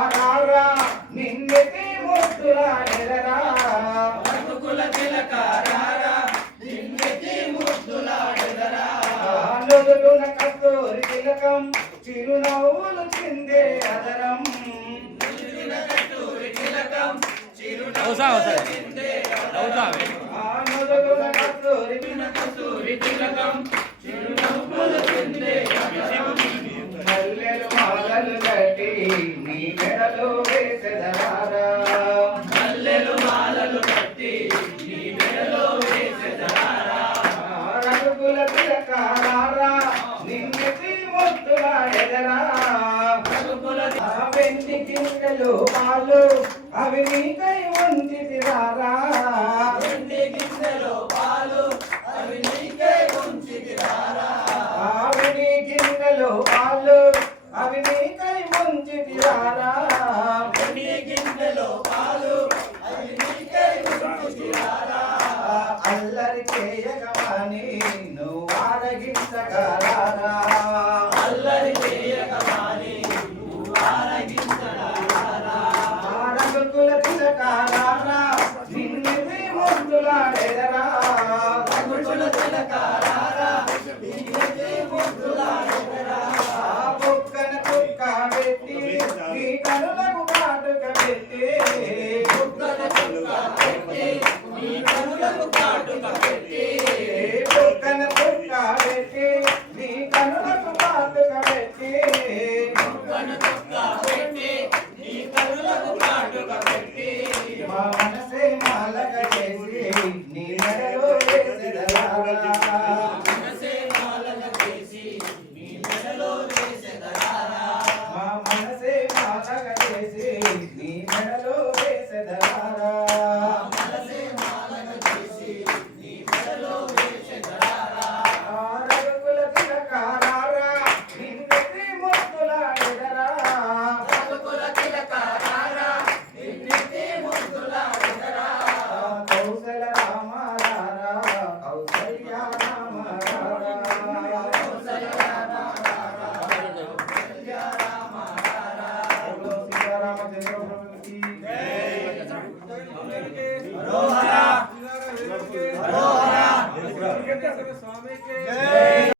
తిలకారా నిన్నెతి ముద్దులాడెదరా రఘుకుల తిలకారా నిన్నెతి ముద్దులాడెదరా నుదులున కస్తూరి తిలకం చిరునవ్వులు చిందే అదరం కస్తూరి తిలకం చిరునవ్వులు చిందే నుదులున కస్తూరి తిలకం చిరునవ్వులు చిందే మల్లెలు మాలలు కట్టి నీ మెడలో వేసెదరారా మల్లెలు మాలలు కట్టి నీ మెడలో వేసెదరారా రఘుకుల తిలకారా నిన్నెతి ముద్దులాడెదరా వెండి గింజలు పాలు అవి నీకై ఉంచితిరారా వెండి గింజలు పాలు అవి నీకై ఉంచితిరారా వెండి గింజలు పాలు అవి నీకై ఉంచితిరారా వెండి గింజలు పాలు అవి నీకై ఉంచితిరారా అల్లరి చేయగమని నువ్వు ఆరగించగలరా అల్లరి చేయగమని నువ్వు ఆరగించగలరా రఘుకుల తిలకారా నిన్నెతి ముద్దులాడెదరా రఘుకుల తిలకారా నిన్నెతి ముద్దులాడెదరా బొక్కన కుక్క పెట్టి నీ కనుల